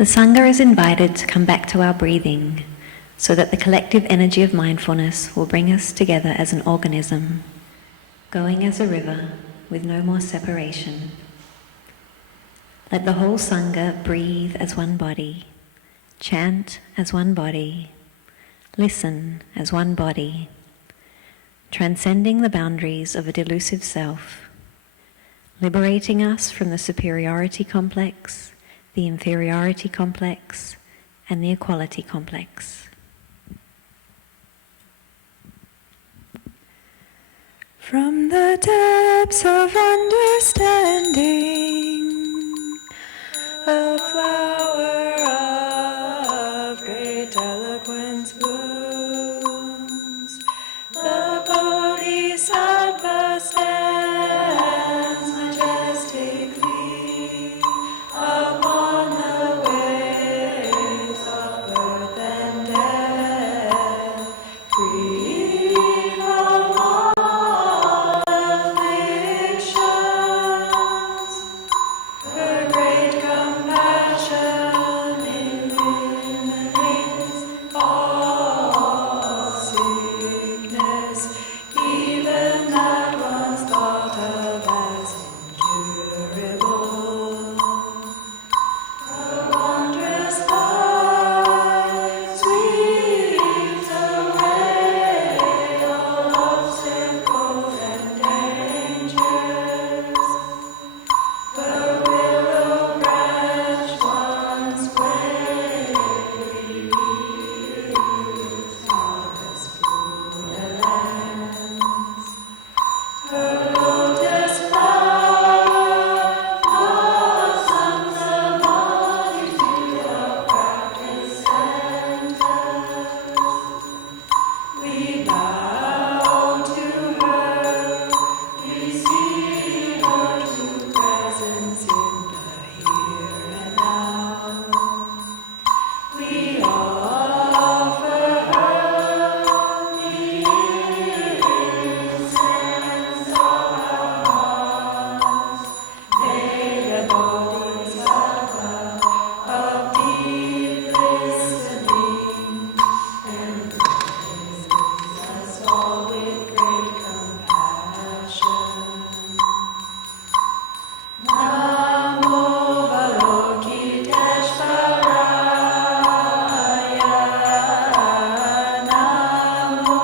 The Sangha is invited to come back to our breathing so that the collective energy of mindfulness will bring us together as an organism, going as a river with no more separation. Let the whole Sangha breathe as one body, chant as one body, listen as one body, transcending the boundaries of a delusive self, liberating us from the superiority complex, the inferiority complex, and the equality complex. From the depths of understanding, a flower of great eloquence blooms. The Bodhisattva stands majestically upon the waves of birth and death, free from all afflictions. Her great compassion eliminates all sickness, even that once thought of as incurable. Her wondrous light sweeps away all obstacles and dangers. The willow branch once wavy reveals harvest borderlands. Her lotus flower blossoms a multitude of practice centers. We bow to her, receive her true presence in the here and now. We offer her the incense of our hearts. May the Bodhisattva of deep listening embrace us all with great compassion. Namo Balokiteshvaraya. Namo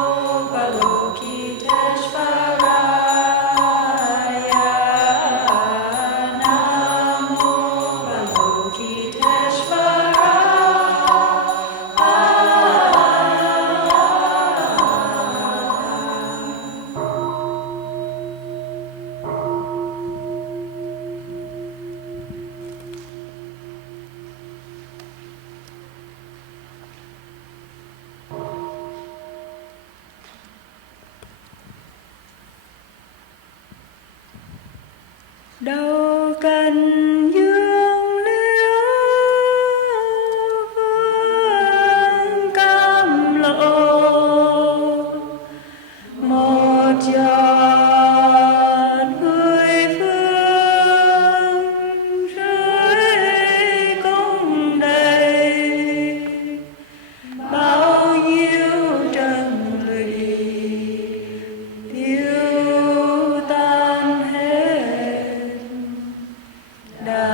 Balokiteshvaraya. Namo Balokiteshvaraya. Đâu cần dương liễu vương cam lộ, một giọt mười phương rơi cũng đầy, bao nhiêu trần lụy tiêu tan hết. Đã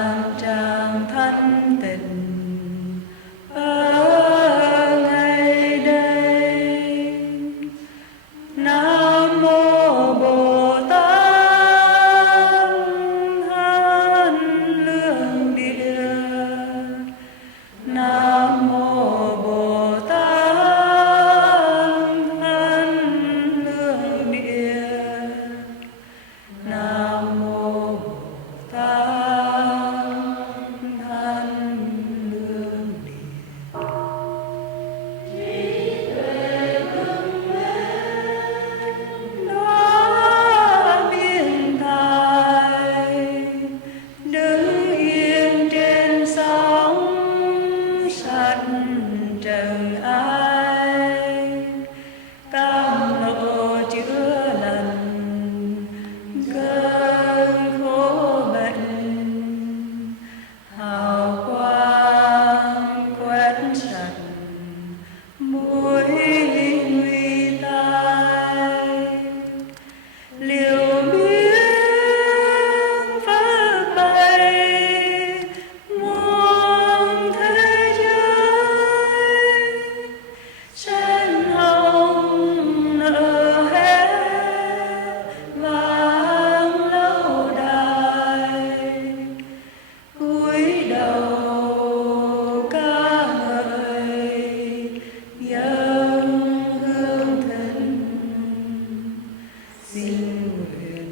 nguyện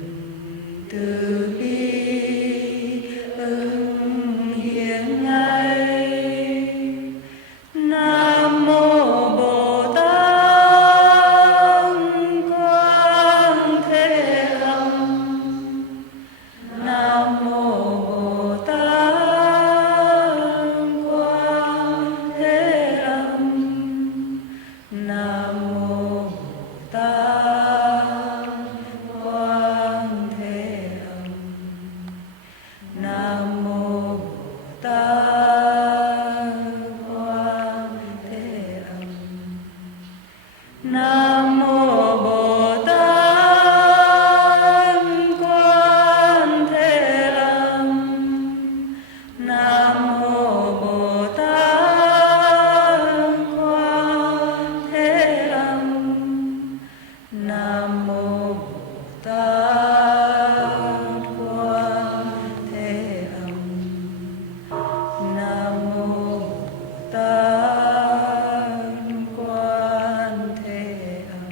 từ bi ứng hiện ngay. Nam mô Bồ Tát Quan Thế Âm. Nam mô Bồ Tát Quan Thế Âm. Nam mô Bồ Tát Quan Thế Âm. Nam mô Bồ Tát Quan Thế Âm. Nam mô Bồ Tát Quan Thế Âm. Nam mô Bồ Tát Quan Thế Âm. Nam mô Bồ Tát Quan Thế Âm. Nam mô Bồ Tát Quan Thế Âm.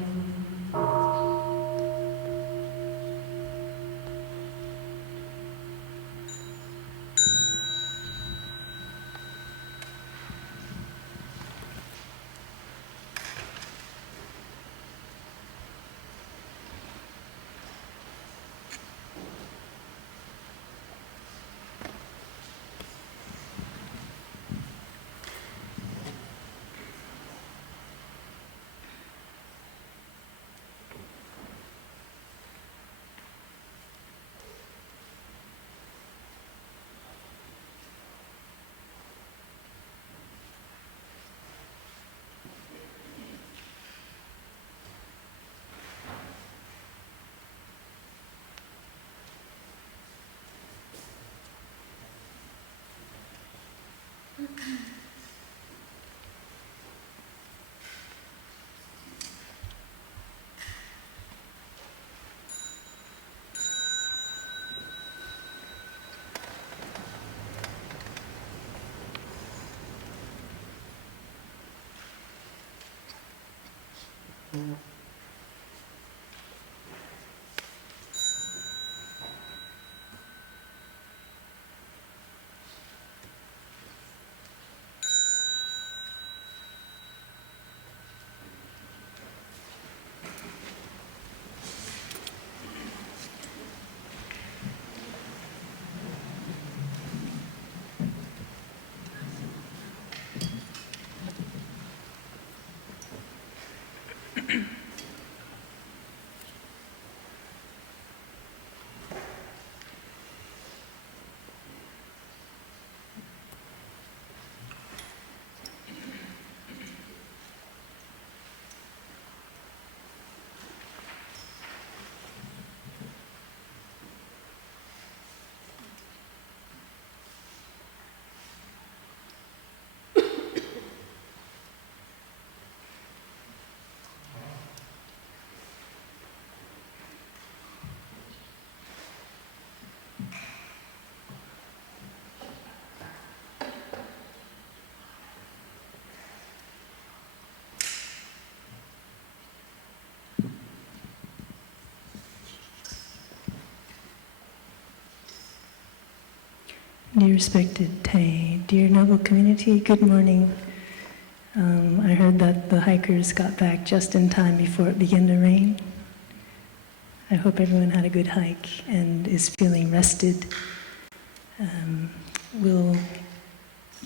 Dear respected Tay, dear noble community, good morning. I heard that the hikers got back just in time before it began to rain. I hope everyone had a good hike and is feeling rested. We'll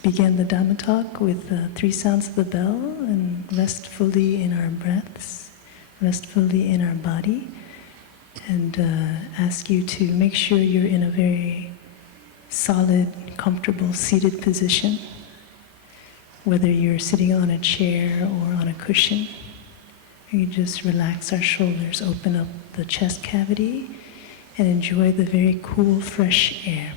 begin the Dhamma talk with 3 sounds of the bell and rest fully in our breaths, rest fully in our body, and ask you to make sure you're in a very solid, comfortable, seated position, whether you're sitting on a chair or on a cushion. You just relax our shoulders, open up the chest cavity, and enjoy the very cool, fresh air.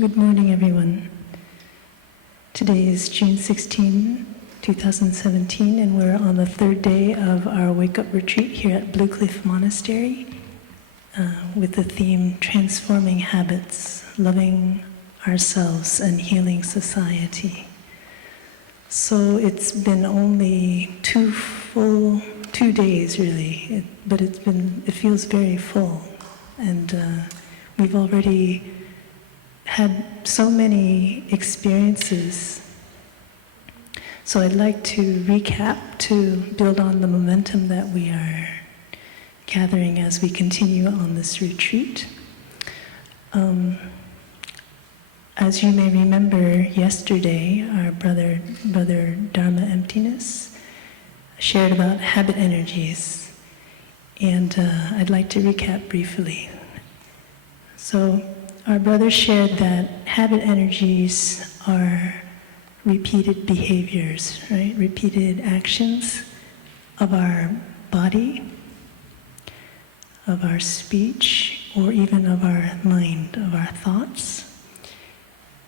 Good morning, everyone. Today is June 16, 2017, and we're on the third day of our wake-up retreat here at Blue Cliff Monastery with the theme Transforming Habits, Loving Ourselves and Healing Society. So it's been only 2 days, really, but it feels very full, and we've already had so many experiences. So I'd like to recap to build on the momentum that we are gathering as we continue on this retreat. As you may remember, yesterday our brother Dharma Emptiness shared about habit energies, and I'd like to recap briefly. So our brother shared that habit energies are repeated behaviors, right? Repeated actions of our body, of our speech, or even of our mind, of our thoughts.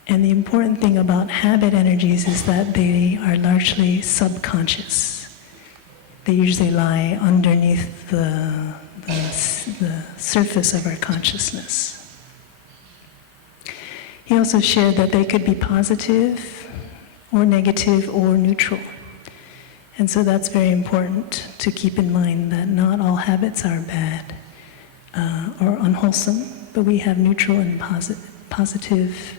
And the important thing about habit energies is that they are largely subconscious. They usually lie underneath the surface of our consciousness. He also shared that they could be positive or negative or neutral. And so that's very important to keep in mind, that not all habits are bad or unwholesome, but we have neutral and positive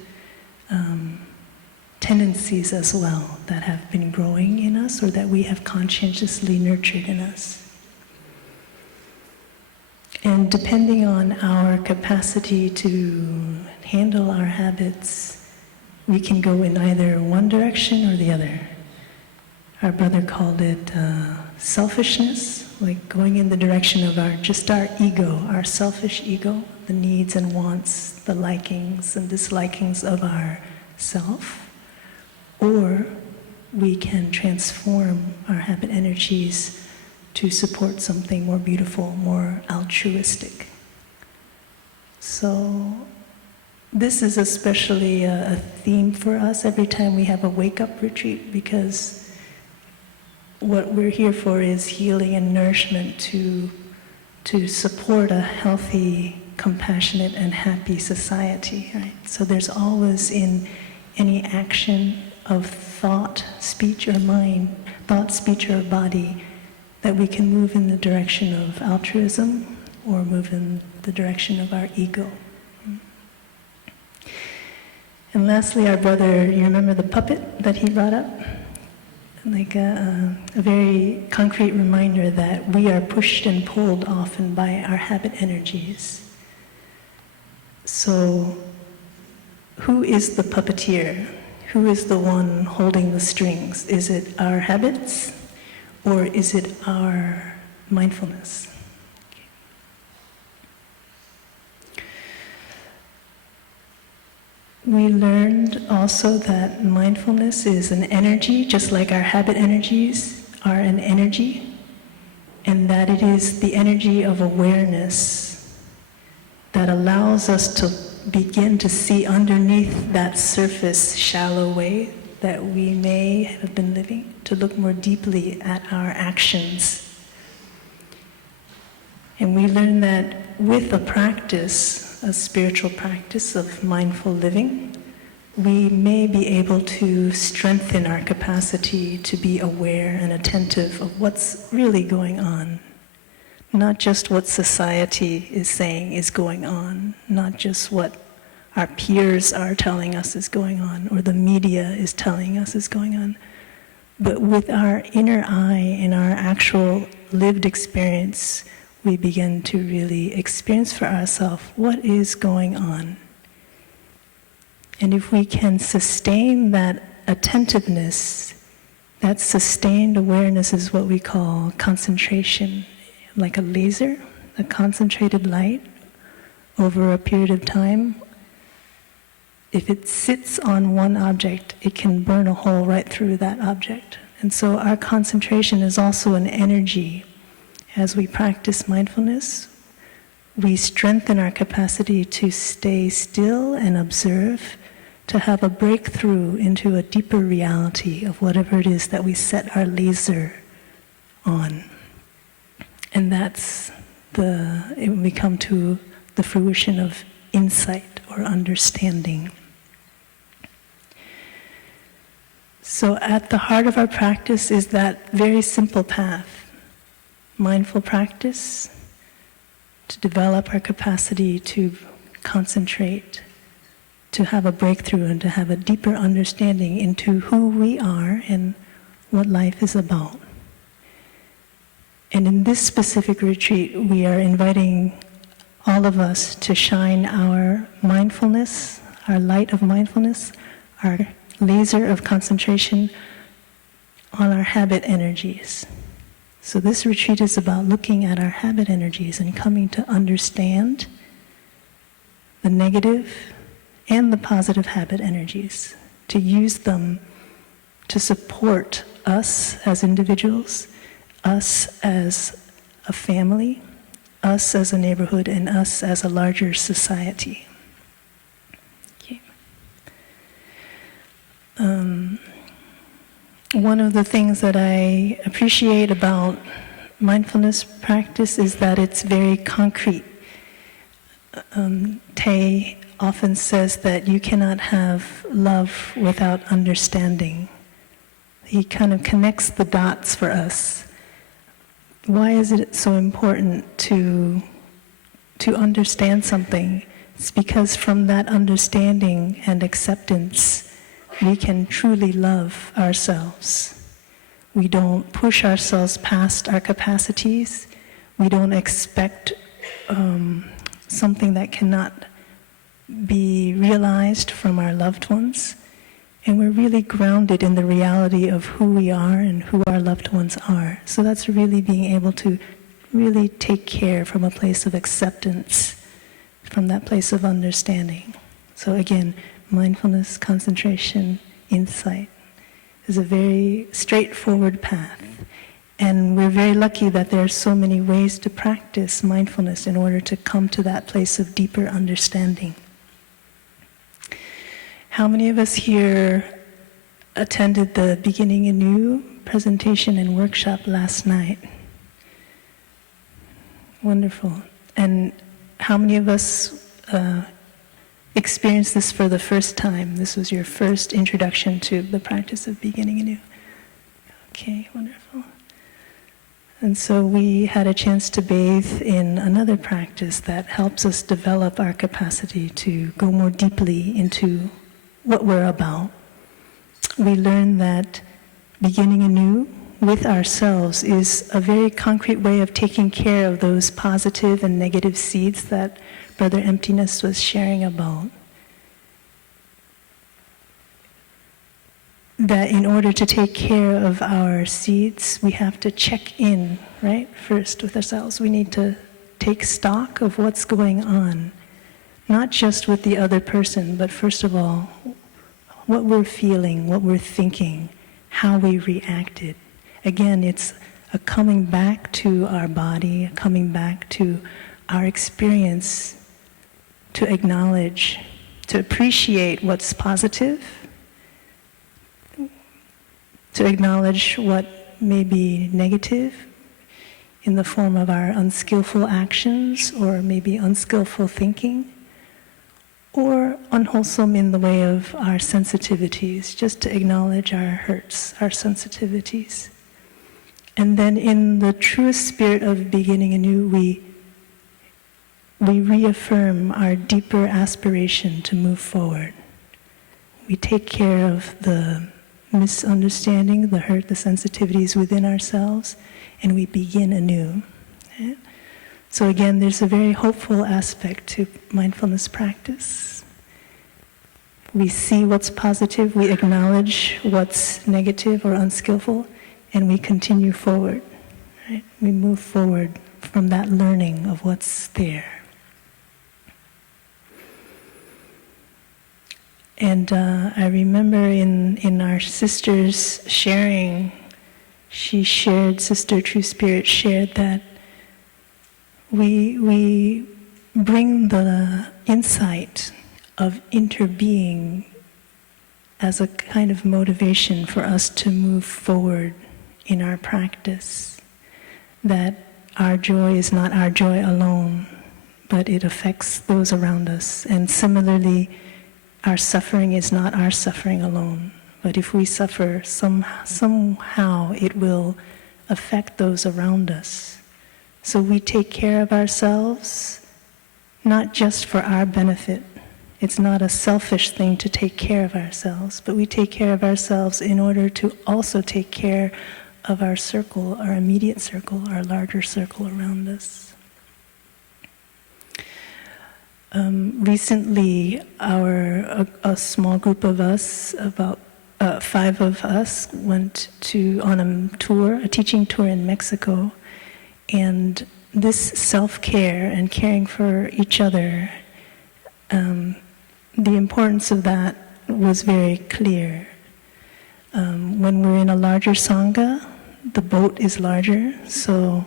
tendencies as well that have been growing in us or that we have conscientiously nurtured in us. And depending on our capacity to handle our habits, we can go in either one direction or the other. Our brother called it selfishness, like going in the direction of our ego, our selfish ego, the needs and wants, the likings and dislikings of our self. Or we can transform our habit energies to support something more beautiful, more altruistic. So this is especially a theme for us every time we have a wake-up retreat, because what we're here for is healing and nourishment to support a healthy, compassionate, and happy society, right? So there's always in any action of thought, speech, or mind, thought, speech, or body, that we can move in the direction of altruism or move in the direction of our ego. And lastly, our brother, you remember the puppet that he brought up? Like a very concrete reminder that we are pushed and pulled often by our habit energies. So, who is the puppeteer? Who is the one holding the strings? Is it our habits, or is it our mindfulness? We learned also that mindfulness is an energy, just like our habit energies are an energy, and that it is the energy of awareness that allows us to begin to see underneath that surface shallow way that we may have been living, to look more deeply at our actions. And we learn that with a practice, a spiritual practice of mindful living, we may be able to strengthen our capacity to be aware and attentive of what's really going on. Not just what society is saying is going on, not just what our peers are telling us is going on, or the media is telling us is going on, but with our inner eye and our actual lived experience, we begin to really experience for ourselves what is going on. And if we can sustain that attentiveness, that sustained awareness is what we call concentration, like a laser, a concentrated light over a period of time. If it sits on one object, it can burn a hole right through that object. And so our concentration is also an energy. As we practice mindfulness, we strengthen our capacity to stay still and observe to have a breakthrough into a deeper reality of whatever it is that we set our laser on. And that's it will become to the fruition of insight or understanding. So at the heart of our practice is that very simple path, mindful practice, to develop our capacity to concentrate, to have a breakthrough and to have a deeper understanding into who we are and what life is about. And in this specific retreat, we are inviting all of us to shine our mindfulness, our light of mindfulness, our laser of concentration on our habit energies. So this retreat is about looking at our habit energies and coming to understand the negative and the positive habit energies, to use them to support us as individuals, us as a family, us as a neighborhood, and us as a larger society. Okay. One of the things that I appreciate about mindfulness practice is that it's very concrete. Tay often says that you cannot have love without understanding. He kind of connects the dots for us. Why is it so important to understand something? It's because from that understanding and acceptance, we can truly love ourselves. We don't push ourselves past our capacities. We don't expect something that cannot be realized from our loved ones. And we're really grounded in the reality of who we are and who our loved ones are. So that's really being able to really take care from a place of acceptance, from that place of understanding. So again, mindfulness, concentration, insight is a very straightforward path. And we're very lucky that there are so many ways to practice mindfulness in order to come to that place of deeper understanding. How many of us here attended the Beginning Anew presentation and workshop last night? Wonderful. And how many of us experienced this for the first time? This was your first introduction to the practice of Beginning Anew. Okay, wonderful. And so we had a chance to bathe in another practice that helps us develop our capacity to go more deeply into what we're about. We learned that beginning anew with ourselves is a very concrete way of taking care of those positive and negative seeds that Brother Emptiness was sharing about. That in order to take care of our seeds, we have to check in, right, first with ourselves. We need to take stock of what's going on. Not just with the other person, but first of all, what we're feeling, what we're thinking, how we reacted. Again, it's a coming back to our body, a coming back to our experience, to acknowledge, to appreciate what's positive, to acknowledge what may be negative in the form of our unskillful actions or maybe unskillful thinking, or unwholesome in the way of our sensitivities, just to acknowledge our hurts, our sensitivities. And then in the truest spirit of beginning anew, we reaffirm our deeper aspiration to move forward. We take care of the misunderstanding, the hurt, the sensitivities within ourselves, and we begin anew. Okay? So again, there's a very hopeful aspect to mindfulness practice. We see what's positive, we acknowledge what's negative or unskillful, and we continue forward. Right? We move forward from that learning of what's there. And I remember in our sister's sharing, Sister True Spirit shared that we bring the insight of interbeing as a kind of motivation for us to move forward in our practice. That our joy is not our joy alone, but it affects those around us. And similarly, our suffering is not our suffering alone, but if we suffer, somehow it will affect those around us. So we take care of ourselves, not just for our benefit. It's not a selfish thing to take care of ourselves, but we take care of ourselves in order to also take care of our circle, our immediate circle, our larger circle around us. Recently, a small group of us, about 5 of us, went on a teaching tour in Mexico, and this self-care and caring for each other, the importance of that was very clear. When we're in a larger sangha, the boat is larger, so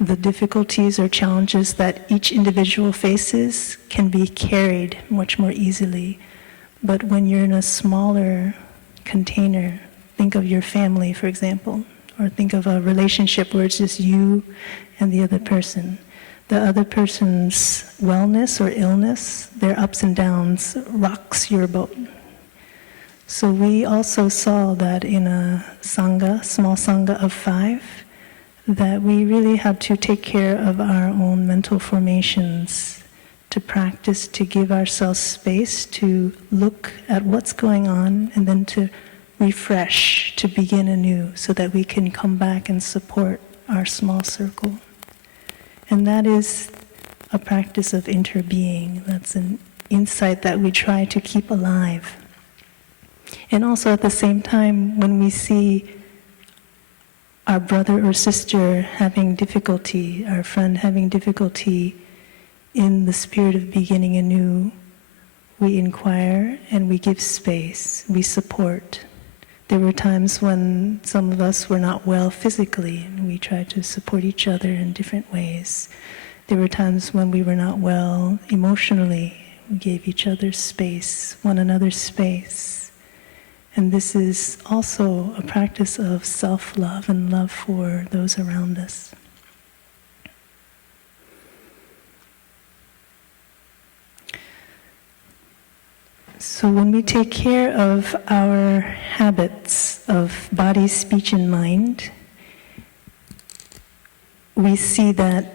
the difficulties or challenges that each individual faces can be carried much more easily. But when you're in a smaller container, think of your family, for example, or think of a relationship where it's just you and the other person. The other person's wellness or illness, their ups and downs, rocks your boat. So we also saw that in a sangha, small sangha of 5, that we really had to take care of our own mental formations, to practice, to give ourselves space to look at what's going on and then to refresh, to begin anew, so that we can come back and support our small circle. And that is a practice of interbeing. That's an insight that we try to keep alive. And also at the same time, when we see our brother or sister having difficulty, our friend having difficulty in the spirit of beginning anew, we inquire and we give space, we support. There were times when some of us were not well physically, and we tried to support each other in different ways. There were times when we were not well emotionally. We gave each other space, one another space. And this is also a practice of self-love and love for those around us. So when we take care of our habits of body, speech, and mind, we see that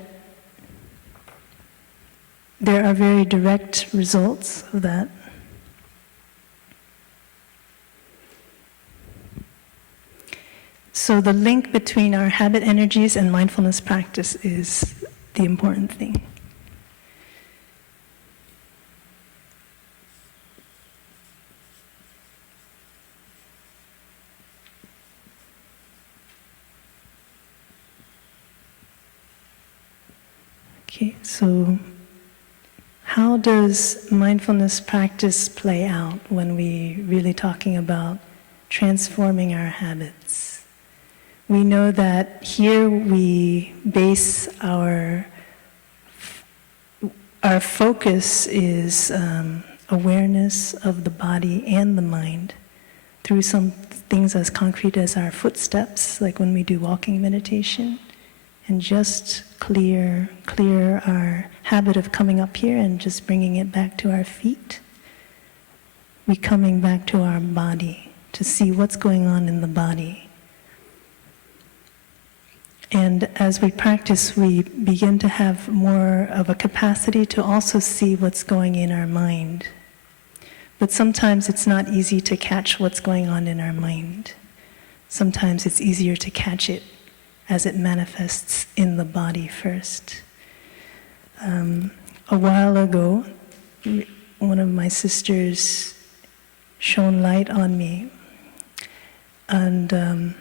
there are very direct results of that. So the link between our habit energies and mindfulness practice is the important thing. Okay, so how does mindfulness practice play out when we're really talking about transforming our habits? We know that here we base our focus is awareness of the body and the mind through some things as concrete as our footsteps, like when we do walking meditation, and just clear our habit of coming up here and just bringing it back to our feet. We coming back to our body to see what's going on in the body. And as we practice, we begin to have more of a capacity to also see what's going in our mind. But sometimes it's not easy to catch what's going on in our mind. Sometimes it's easier to catch it as it manifests in the body first. A while ago, one of my sisters shone light on me, and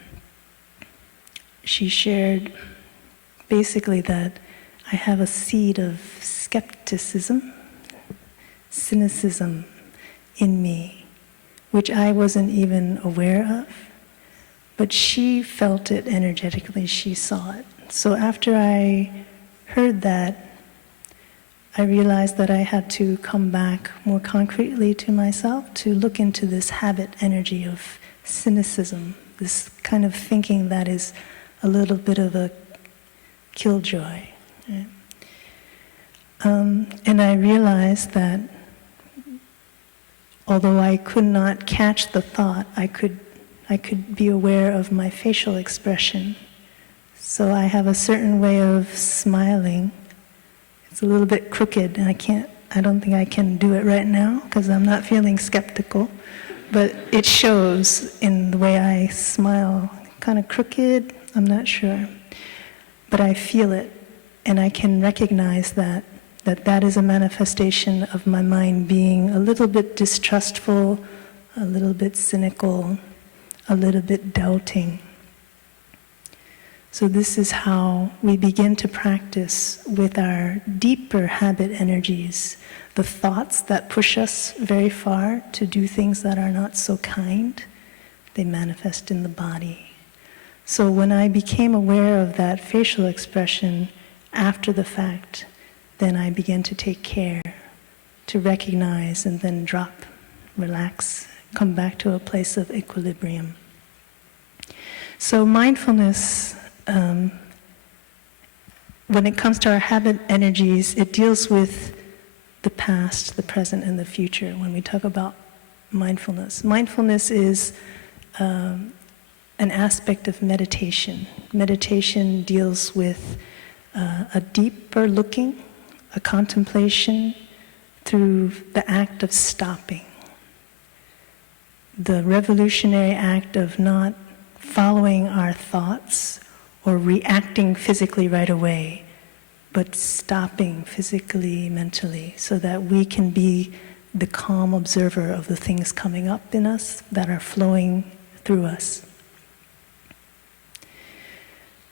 she shared basically that I have a seed of skepticism, cynicism in me, which I wasn't even aware of, but she felt it energetically, she saw it. So after I heard that, I realized that I had to come back more concretely to myself to look into this habit energy of cynicism, this kind of thinking that is a little bit of a killjoy. Right? And I realized that although I could not catch the thought, I could be aware of my facial expression. So I have a certain way of smiling. It's a little bit crooked, and I don't think I can do it right now because I'm not feeling skeptical, but it shows in the way I smile. Kind of crooked, I'm not sure, but I feel it, and I can recognize that is a manifestation of my mind being a little bit distrustful, a little bit cynical, a little bit doubting. So this is how we begin to practice with our deeper habit energies, the thoughts that push us very far to do things that are not so kind. They manifest in the body. So when I became aware of that facial expression after the fact, then I began to take care, to recognize and then drop, relax, come back to a place of equilibrium. So mindfulness, when it comes to our habit energies, it deals with the past, the present, and the future when we talk about mindfulness. Mindfulness is an aspect of meditation. Meditation deals with a deeper looking, a contemplation through the act of stopping. The revolutionary act of not following our thoughts or reacting physically right away, but stopping physically, mentally, so that we can be the calm observer of the things coming up in us that are flowing through us.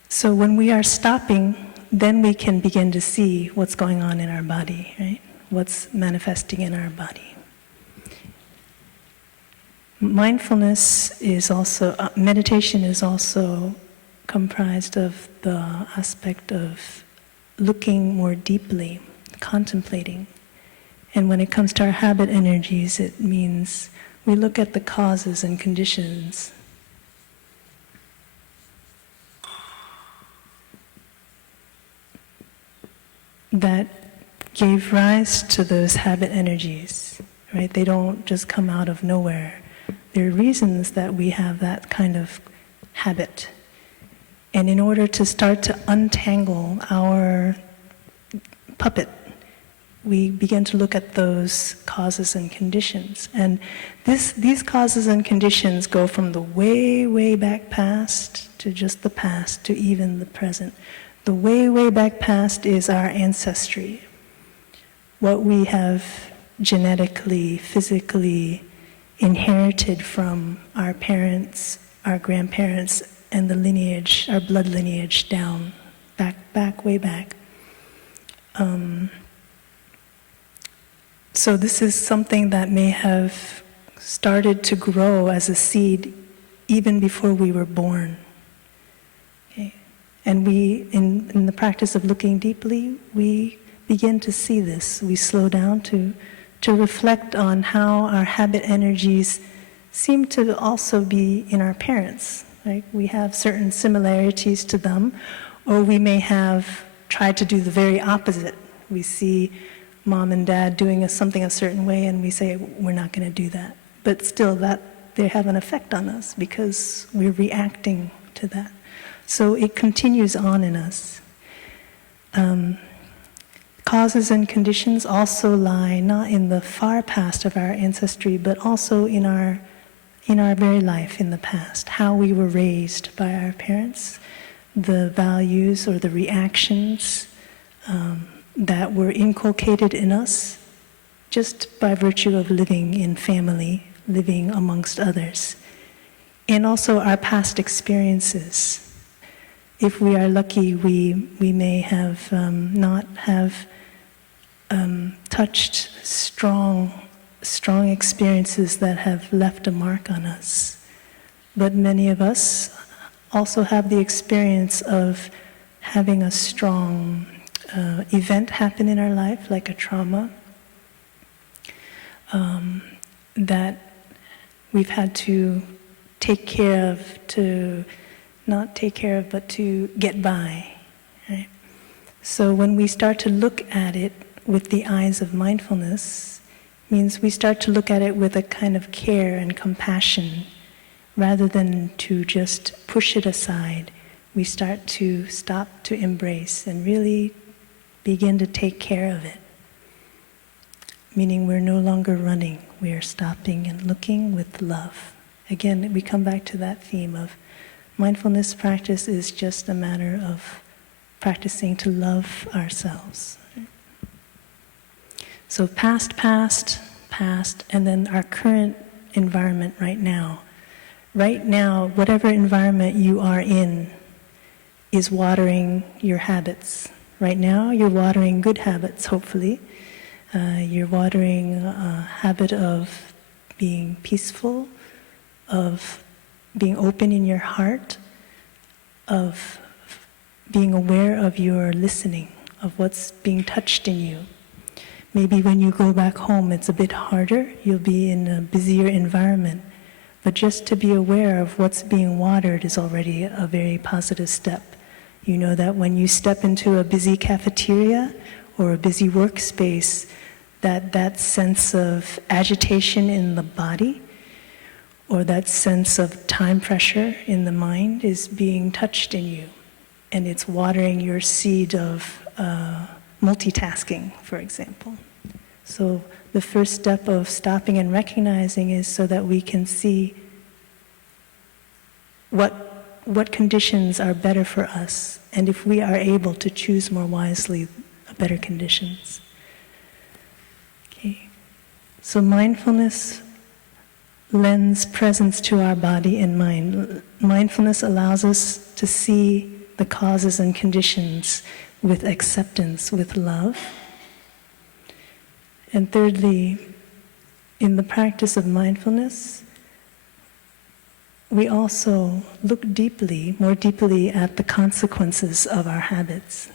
So when we are stopping, then we can begin to see what's going on in our body, right? What's manifesting in our body. Mindfulness is also, meditation is also comprised of the aspect of looking more deeply, contemplating. And when it comes to our habit energies, it means we look at the causes and conditions. That gave rise to those habit energies, right? They don't just come out of nowhere. There are reasons that we have that kind of habit. And in order to start to untangle our puppet, we begin to look at those causes and conditions. And these causes and conditions go from the way, way back past to just the past to even the present. The way, way back past is our ancestry. What we have genetically, physically inherited from our parents, our grandparents, and the lineage, our blood lineage down, back, way back. So this is something that may have started to grow as a seed even before we were born. Okay. And we, in the practice of looking deeply, we begin to see this. We slow down to reflect on how our habit energies seem to also be in our parents. Right? We have certain similarities to them, or we may have tried to do the very opposite. We see mom and dad doing something a certain way, and we say, we're not going to do that. But still, that they have an effect on us because we're reacting to that. So it continues on in us. Causes and conditions also lie not in the far past of our ancestry, but also in our very life in the past, how we were raised by our parents, the values or the reactions that were inculcated in us just by virtue of living in family, living amongst others, and also our past experiences. If we are lucky, we may have not have touched strong experiences that have left a mark on us. But many of us also have the experience of having a strong event happen in our life, like a trauma, that we've had to take care of, to not take care of, but to get by, right? So when we start to look at it with the eyes of mindfulness, means we start to look at it with a kind of care and compassion, rather than to just push it aside. We start to stop to embrace and really begin to take care of it. Meaning we're no longer running, we are stopping and looking with love. Again, we come back to that theme of mindfulness practice is just a matter of practicing to love ourselves. So past, and then our current environment right now. Right now, whatever environment you are in is watering your habits. Right now, you're watering good habits, hopefully. You're watering a habit of being peaceful, of being open in your heart, of being aware of your listening, of what's being touched in you. Maybe when you go back home, it's a bit harder. You'll be in a busier environment. But just to be aware of what's being watered is already a very positive step. You know that when you step into a busy cafeteria or a busy workspace, that sense of agitation in the body or that sense of time pressure in the mind is being touched in you. And it's watering your seed of multitasking, for example. So the first step of stopping and recognizing is so that we can see what conditions are better for us, and if we are able to choose more wisely, better conditions. Okay. So mindfulness lends presence to our body and mind. Mindfulness allows us to see the causes and conditions with acceptance, with love. And thirdly, in the practice of mindfulness, we also look more deeply at the consequences of our habits.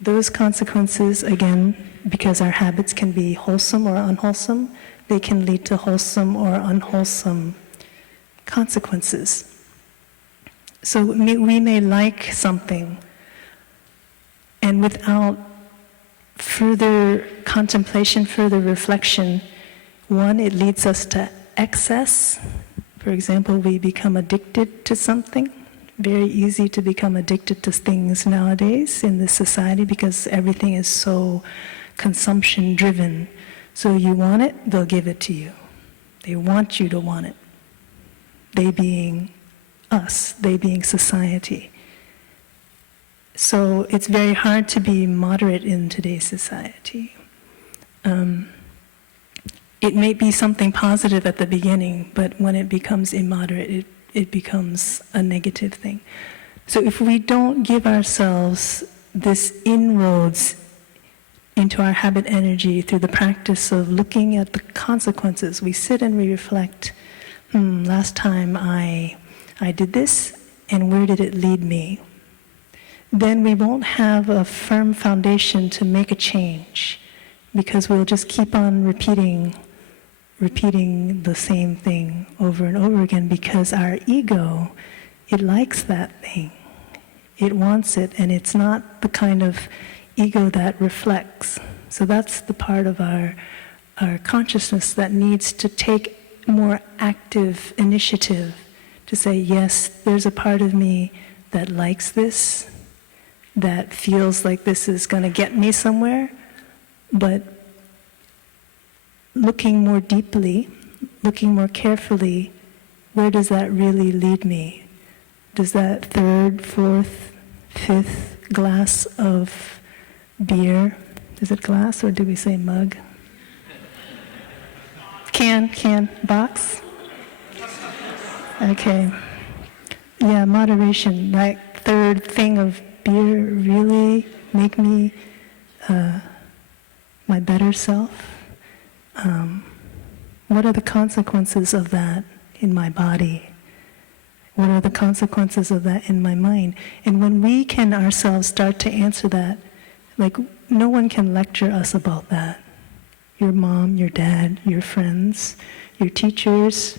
Those consequences, again, because our habits can be wholesome or unwholesome, they can lead to wholesome or unwholesome consequences. So we may like something, and without further contemplation, further reflection, one, it leads us to excess. For example, we become addicted to something. Very easy to become addicted to things nowadays in this society because everything is so consumption driven. So you want it, they'll give it to you. They want you to want it. They being us, they being society. So it's very hard to be moderate in today's society. It may be something positive at the beginning, but when it becomes immoderate, it becomes a negative thing. So if we don't give ourselves this inroads into our habit energy through the practice of looking at the consequences, we sit and we reflect, last time I did this, and where did it lead me? Then we won't have a firm foundation to make a change, because we'll just keep on repeating the same thing over and over again, because our ego, it likes that thing. It wants it, and it's not the kind of ego that reflects. So that's the part of our consciousness that needs to take more active initiative to say, yes, there's a part of me that likes this, that feels like this is going to get me somewhere, but looking more deeply, looking more carefully, where does that really lead me? Does that third, fourth, fifth glass of beer, is it glass or do we say mug? Can, box? Okay. Yeah, moderation. That third thing of beer really make me my better self? What are the consequences of that in my body? What are the consequences of that in my mind? And when we can ourselves start to answer that, like no one can lecture us about that. Your mom, your dad, your friends, your teachers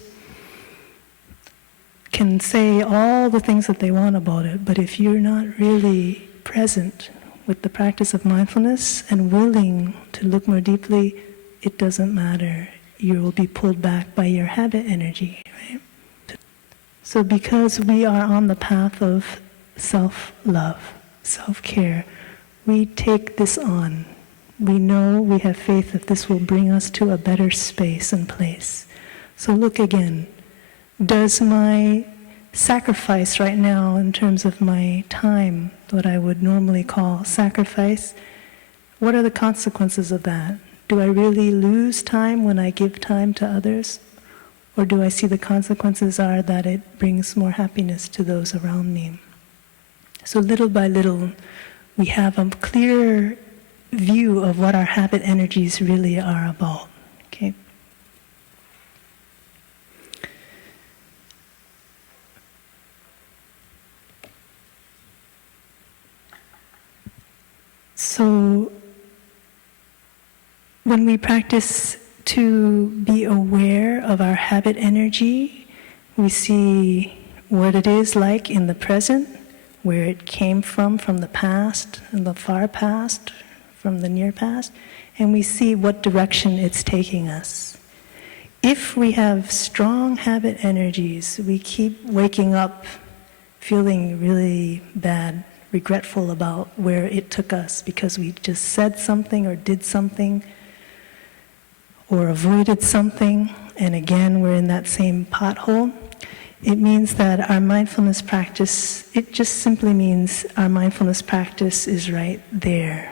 can say all the things that they want about it, but if you're not really present with the practice of mindfulness and willing to look more deeply, it doesn't matter. You will be pulled back by your habit energy, right? So because we are on the path of self-love, self-care, we take this on. We know, we have faith that this will bring us to a better space and place. So look again. Does my sacrifice right now in terms of my time, what I would normally call sacrifice, what are the consequences of that? Do I really lose time when I give time to others? Or do I see the consequences are that it brings more happiness to those around me? So little by little, we have a clear view of what our habit energies really are about. Okay? So when we practice to be aware of our habit energy, we see what it is like in the present, where it came from the past, and the far past, from the near past, and we see what direction it's taking us. If we have strong habit energies, we keep waking up feeling really bad, regretful about where it took us because we just said something or did something or avoided something, and again we're in that same pothole. It means that our mindfulness practice, it just simply means our mindfulness practice is right there.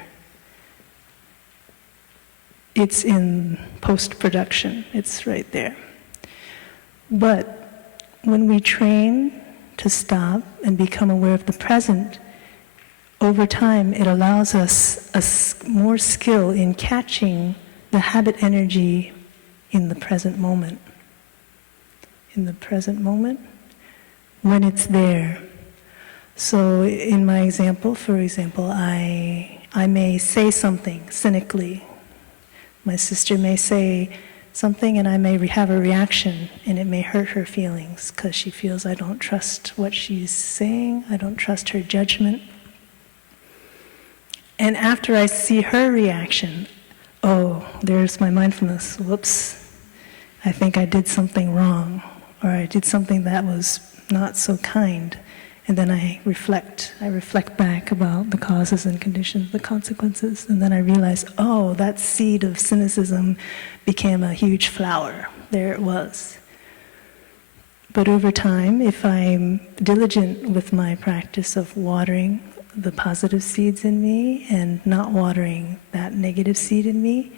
It's in post-production, it's right there. But when we train to stop and become aware of the present, over time it allows us more skill in catching the habit energy in the present moment. In the present moment, when it's there. So in my example, for example, I may say something cynically. My sister may say something and I may have a reaction, and it may hurt her feelings because she feels I don't trust what she's saying, I don't trust her judgment. And after I see her reaction, oh, there's my mindfulness, whoops, I think I did something wrong, or I did something that was not so kind. And then I reflect back about the causes and conditions, the consequences, and then I realize, oh, that seed of cynicism became a huge flower. There it was. But over time, if I'm diligent with my practice of watering the positive seeds in me and not watering that negative seed in me,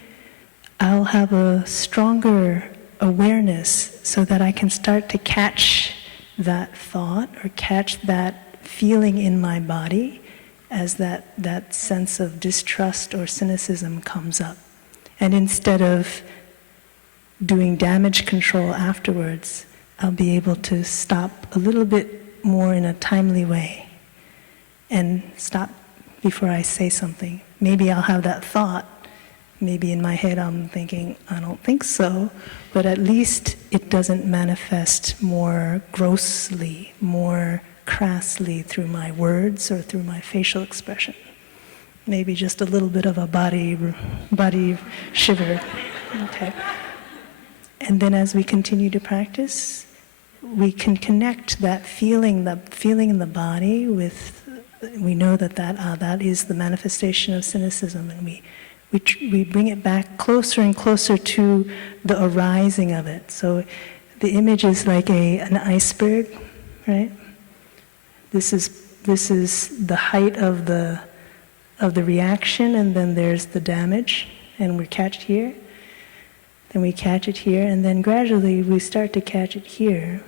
I'll have a stronger awareness so that I can start to catch that thought or catch that feeling in my body as that sense of distrust or cynicism comes up. And instead of doing damage control afterwards, I'll be able to stop a little bit more in a timely way and stop before I say something. Maybe I'll have that thought. Maybe in my head I'm thinking, I don't think so, but at least it doesn't manifest more grossly, more crassly through my words or through my facial expression. Maybe just a little bit of a body shiver. Okay. And then as we continue to practice, we can connect that feeling in the body with, we know that is the manifestation of cynicism, and we bring it back closer and closer to the arising of it. So the image is like an iceberg, right? This is the height of the reaction, and then there's the damage, and we catch it here. Then we catch it here, and then gradually we start to catch it here.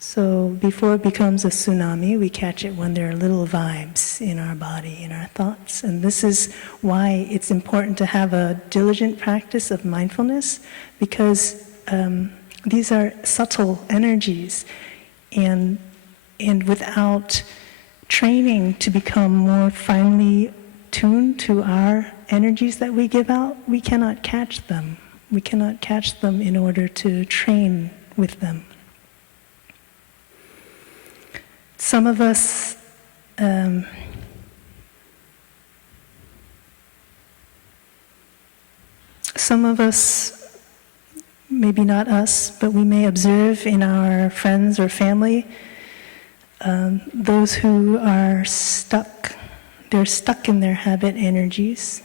So before it becomes a tsunami, we catch it when there are little vibes in our body, in our thoughts. And this is why it's important to have a diligent practice of mindfulness, because these are subtle energies. And without training to become more finely tuned to our energies that we give out, we cannot catch them. We cannot catch them in order to train with them. Some of us maybe not us, but we may observe in our friends or family those who are stuck. They're stuck in their habit energies.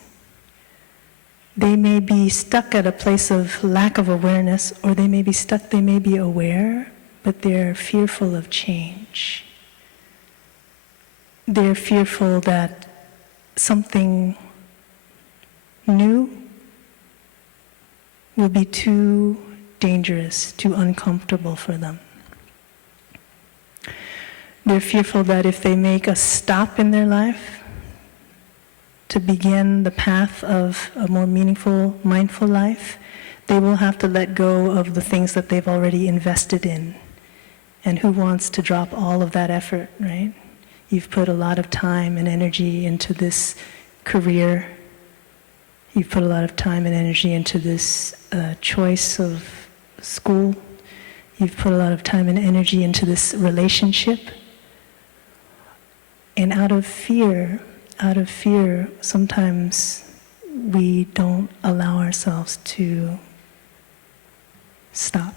They may be stuck at a place of lack of awareness, or they may be stuck, they may be aware, but they're fearful of change. They're fearful that something new will be too dangerous, too uncomfortable for them. They're fearful that if they make a stop in their life to begin the path of a more meaningful, mindful life, they will have to let go of the things that they've already invested in. And who wants to drop all of that effort, right? You've put a lot of time and energy into this career. You've put a lot of time and energy into this choice of school. You've put a lot of time and energy into this relationship. And out of fear, sometimes we don't allow ourselves to stop.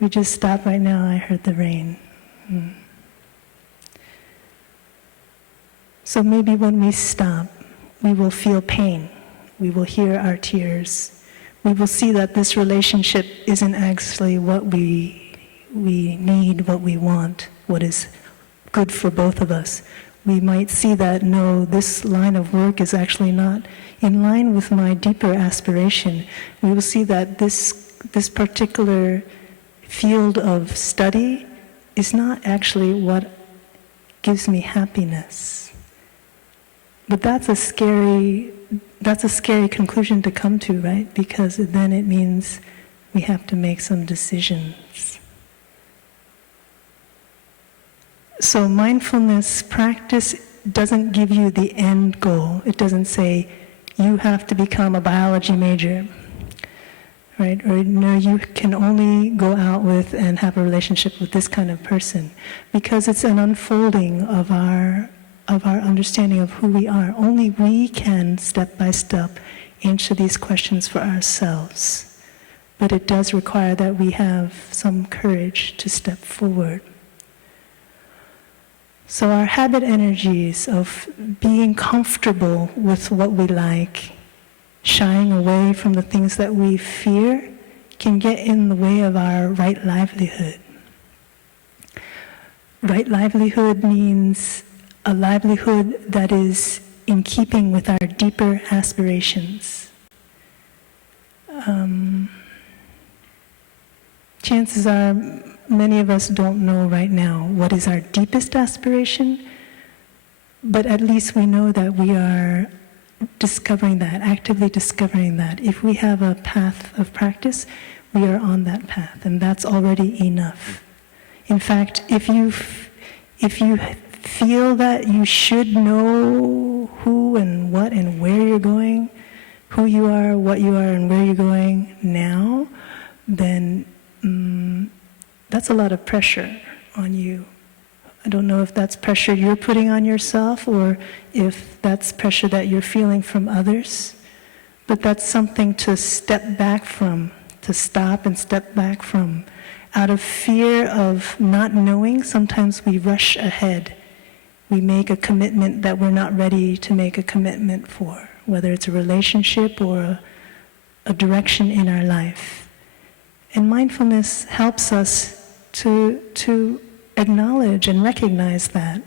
We just stopped right now. I heard the rain. So maybe when we stop, we will feel pain. We will hear our tears. We will see that this relationship isn't actually what we need, what we want, what is good for both of us. We might see that, no, this line of work is actually not in line with my deeper aspiration. We will see that this particular field of study is not actually what gives me happiness. But that's a scary conclusion to come to, right? Because then it means we have to make some decisions. So mindfulness practice doesn't give you the end goal. It doesn't say, you have to become a biology major, right? Or no, you can only go out with and have a relationship with this kind of person. Because it's an unfolding of our understanding of who we are. Only we can, step by step, answer these questions for ourselves. But it does require that we have some courage to step forward. So our habit energies of being comfortable with what we like, shying away from the things that we fear, can get in the way of our right livelihood. Right livelihood means a livelihood that is in keeping with our deeper aspirations. Chances are many of us don't know right now what is our deepest aspiration, but at least we know that we are discovering that, actively discovering that. If we have a path of practice, we are on that path, and that's already enough. In fact, if you feel that you should know who and what and where you're going, who you are, what you are, and where you're going now, then that's a lot of pressure on you. I don't know if that's pressure you're putting on yourself or if that's pressure that you're feeling from others, but that's something to step back from, to stop and step back from. Out of fear of not knowing, sometimes we rush ahead. We make a commitment that we're not ready to make a commitment for, whether it's a relationship or a direction in our life. And mindfulness helps us to acknowledge and recognize that,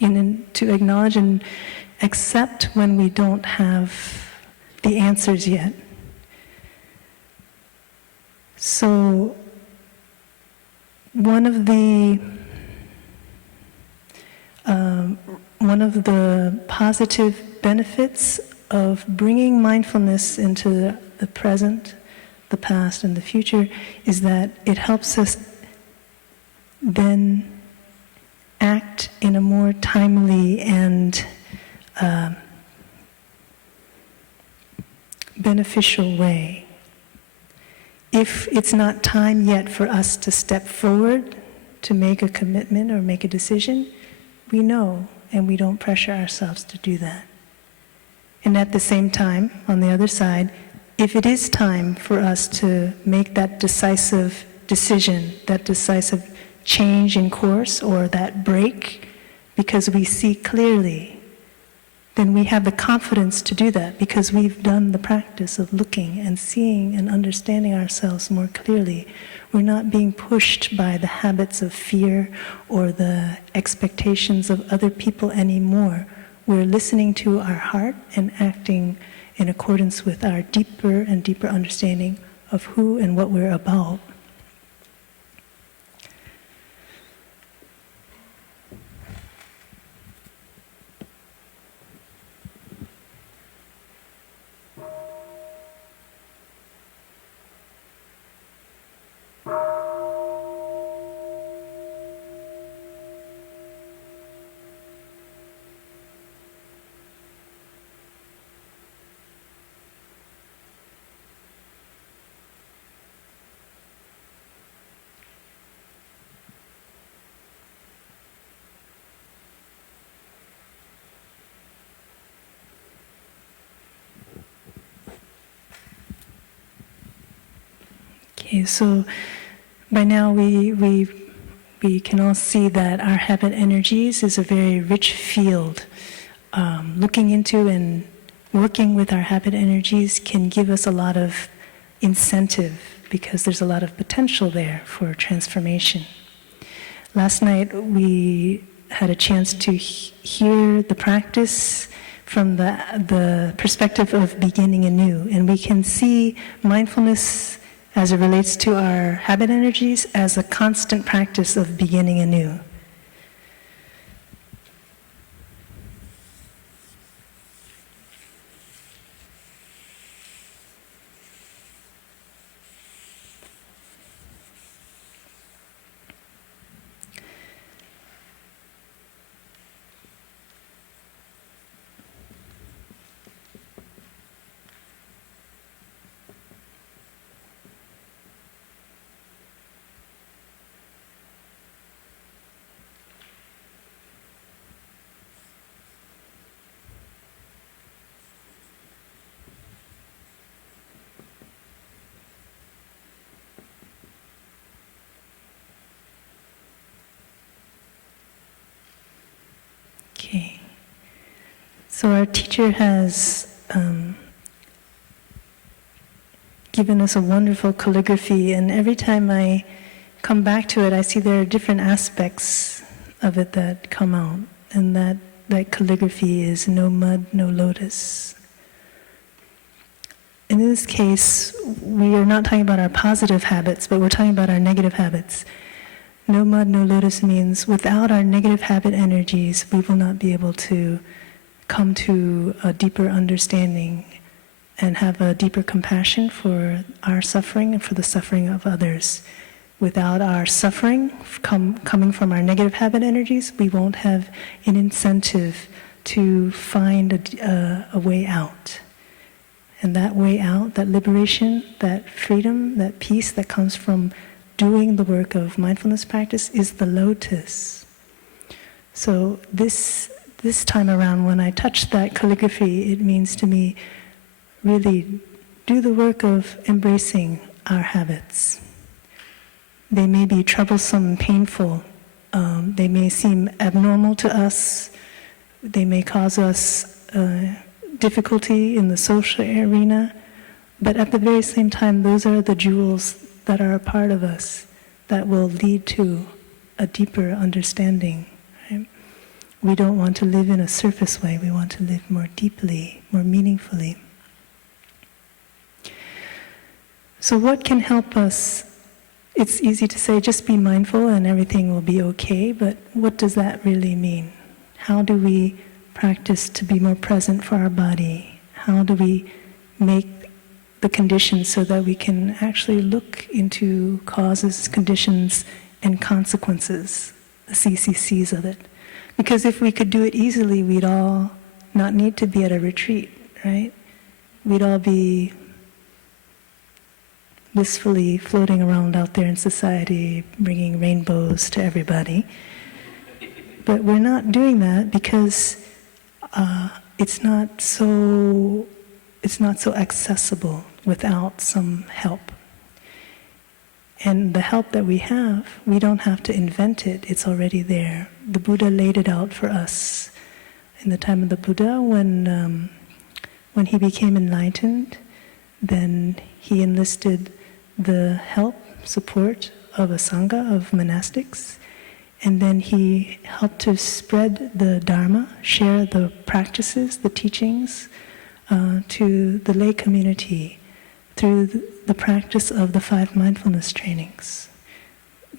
and to acknowledge and accept when we don't have the answers yet. So one of the positive benefits of bringing mindfulness into the present, the past, and the future is that it helps us then act in a more timely and beneficial way. If it's not time yet for us to step forward to make a commitment or make a decision, we know, and we don't pressure ourselves to do that. And at the same time, on the other side, if it is time for us to make that decisive decision, that decisive change in course or that break, because we see clearly, then we have the confidence to do that because we've done the practice of looking and seeing and understanding ourselves more clearly. We're not being pushed by the habits of fear or the expectations of other people anymore. We're listening to our heart and acting in accordance with our deeper and deeper understanding of who and what we're about. Okay, so by now we can all see that our habit energies is a very rich field. Looking into and working with our habit energies can give us a lot of incentive because there's a lot of potential there for transformation. Last night we had a chance to hear the practice from the perspective of beginning anew, and we can see mindfulness as it relates to our habit energies as a constant practice of beginning anew. Okay, so our teacher has given us a wonderful calligraphy, and every time I come back to it, I see there are different aspects of it that come out, and that calligraphy is no mud, no lotus. In this case, we are not talking about our positive habits, but we're talking about our negative habits. No mud, no lotus means without our negative habit energies, we will not be able to come to a deeper understanding and have a deeper compassion for our suffering and for the suffering of others. Without our suffering coming from our negative habit energies, we won't have an incentive to find a way out. And that way out, that liberation, that freedom, that peace that comes from doing the work of mindfulness practice is the lotus. So this time around, when I touch that calligraphy, it means to me really do the work of embracing our habits. They may be troublesome and painful. They may seem abnormal to us. They may cause us difficulty in the social arena. But at the very same time, those are the jewels that are a part of us that will lead to a deeper understanding. Right? We don't want to live in a surface way. We want to live more deeply, more meaningfully. So what can help us? It's easy to say, just be mindful and everything will be okay, but what does that really mean? How do we practice to be more present for our body? How do we make the conditions so that we can actually look into causes, conditions, and consequences, the CCCs of it? Because if we could do it easily, we'd all not need to be at a retreat, right? We'd all be blissfully floating around out there in society, bringing rainbows to everybody. But we're not doing that because it's not so accessible without some help. And the help that we have, we don't have to invent it, it's already there. The Buddha laid it out for us. In the time of the Buddha, when he became enlightened, then he enlisted the help, support of a sangha, of monastics, and then he helped to spread the Dharma, share the practices, the teachings to the lay community through the practice of the 5 mindfulness trainings.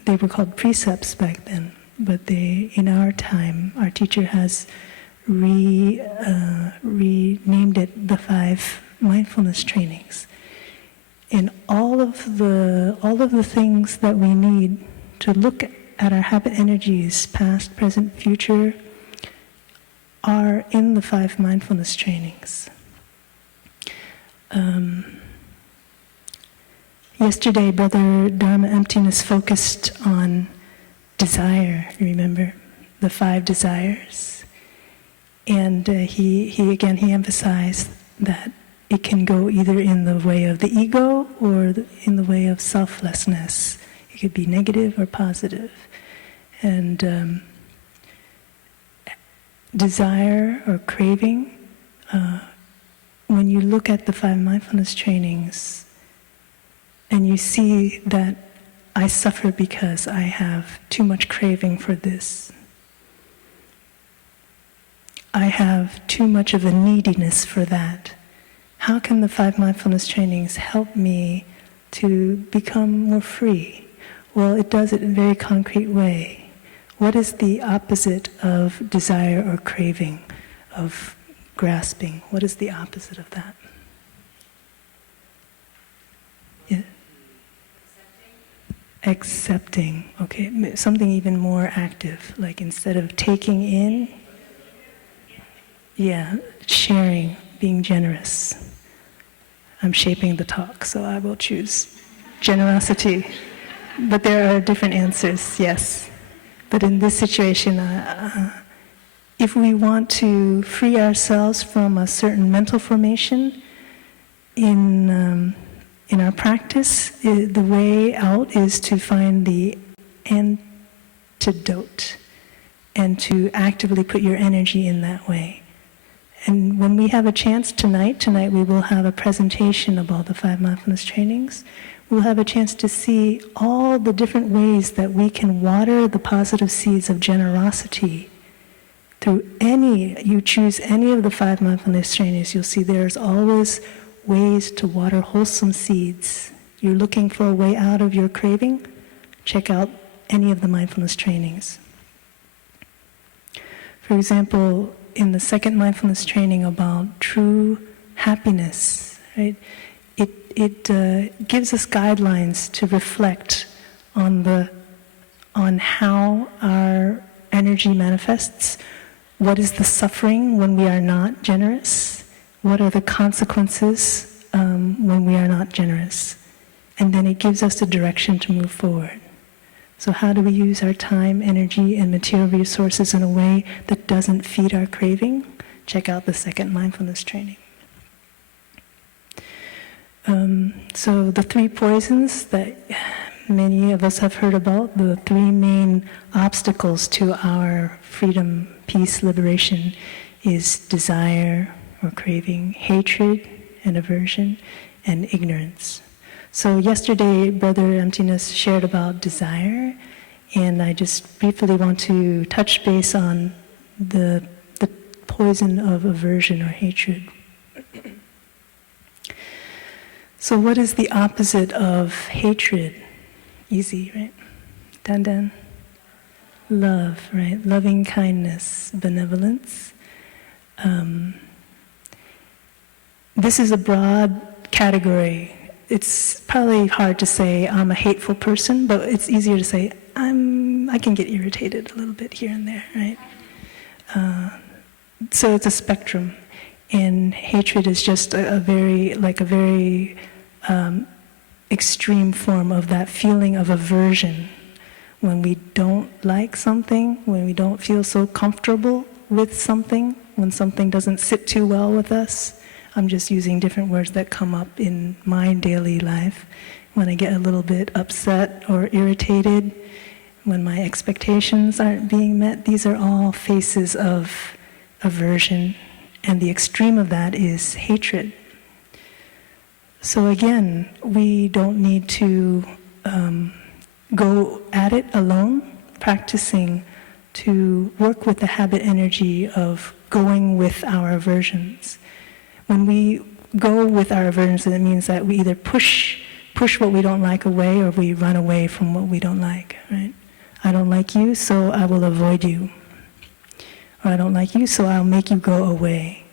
They were called precepts back then, but in our time, our teacher has renamed it the 5 mindfulness trainings. And all of the things that we need to look at our habit energies, past, present, future, are in the 5 mindfulness trainings. Yesterday, Brother Dharma Emptiness focused on desire, you remember? The 5 desires. And he emphasized that it can go either in the way of the ego or in the way of selflessness. It could be negative or positive. And desire or craving, when you look at the 5 mindfulness trainings and you see that I suffer because I have too much craving for this, I have too much of a neediness for that, how can the 5 mindfulness trainings help me to become more free? Well, it does it in a very concrete way. What is the opposite of desire or craving, of grasping? What is the opposite of that? Yeah. Accepting. Okay, something even more active, like instead of taking in, sharing, being generous. I'm shaping the talk, so I will choose generosity. But there are different answers, yes. But in this situation, if we want to free ourselves from a certain mental formation in our practice, the way out is to find the antidote and to actively put your energy in that way. And when we have a chance tonight we will have a presentation of all the 5 mindfulness trainings. We'll have a chance to see all the different ways that we can water the positive seeds of generosity through you choose any of the 5 mindfulness trainings, you'll see there's always ways to water wholesome seeds. You're looking for a way out of your craving? Check out any of the mindfulness trainings. For example, in the 2nd mindfulness training about true happiness, right? It gives us guidelines to reflect on how our energy manifests. What is the suffering when we are not generous? What are the consequences when we are not generous? And then it gives us a direction to move forward. So how do we use our time, energy, and material resources in a way that doesn't feed our craving? Check out the 2nd mindfulness training. So the 3 poisons that many of us have heard about, the 3 main obstacles to our freedom, peace, liberation is desire or craving, hatred and aversion, and ignorance. So yesterday, Brother Emptiness shared about desire, and I just briefly want to touch base on the poison of aversion or hatred. So what is the opposite of hatred? Easy, right? Dan? Love, right? Loving kindness, benevolence. this is a broad category. It's probably hard to say I'm a hateful person, but it's easier to say I can get irritated a little bit here and there, right? So it's a spectrum, and hatred is just a very extreme form of that feeling of aversion. When we don't like something, when we don't feel so comfortable with something, when something doesn't sit too well with us. I'm just using different words that come up in my daily life. When I get a little bit upset or irritated, when my expectations aren't being met, these are all faces of aversion, and the extreme of that is hatred. So again, we don't need to go at it alone, practicing to work with the habit energy of going with our aversions. When we go with our aversions, it means that we either push what we don't like away, or we run away from what we don't like, right? I don't like you, so I will avoid you. Or I don't like you, so I'll make you go away.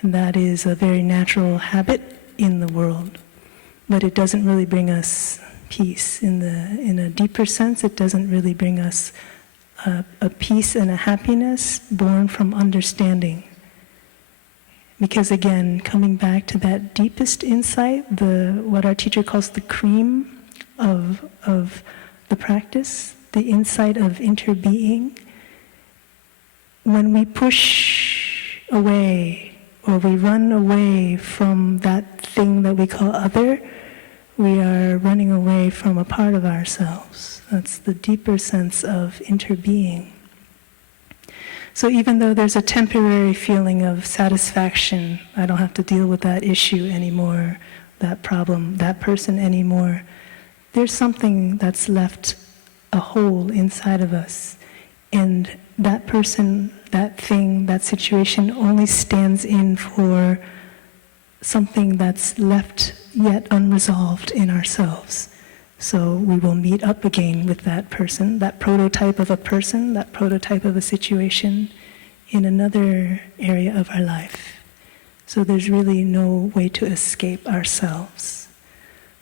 And that is a very natural habit in the world. But it doesn't really bring us peace. In a deeper sense, it doesn't really bring us a peace and a happiness born from understanding. Because again, coming back to that deepest insight, what our teacher calls the cream of the practice, the insight of interbeing, when we push away or we run away from that thing that we call other, we are running away from a part of ourselves. That's the deeper sense of interbeing. So even though there's a temporary feeling of satisfaction, I don't have to deal with that issue anymore, that problem, that person anymore, there's something that's left a hole inside of us. And that person, that thing, that situation only stands in for something that's left yet unresolved in ourselves. So we will meet up again with that person, that prototype of a person, that prototype of a situation in another area of our life. So there's really no way to escape ourselves.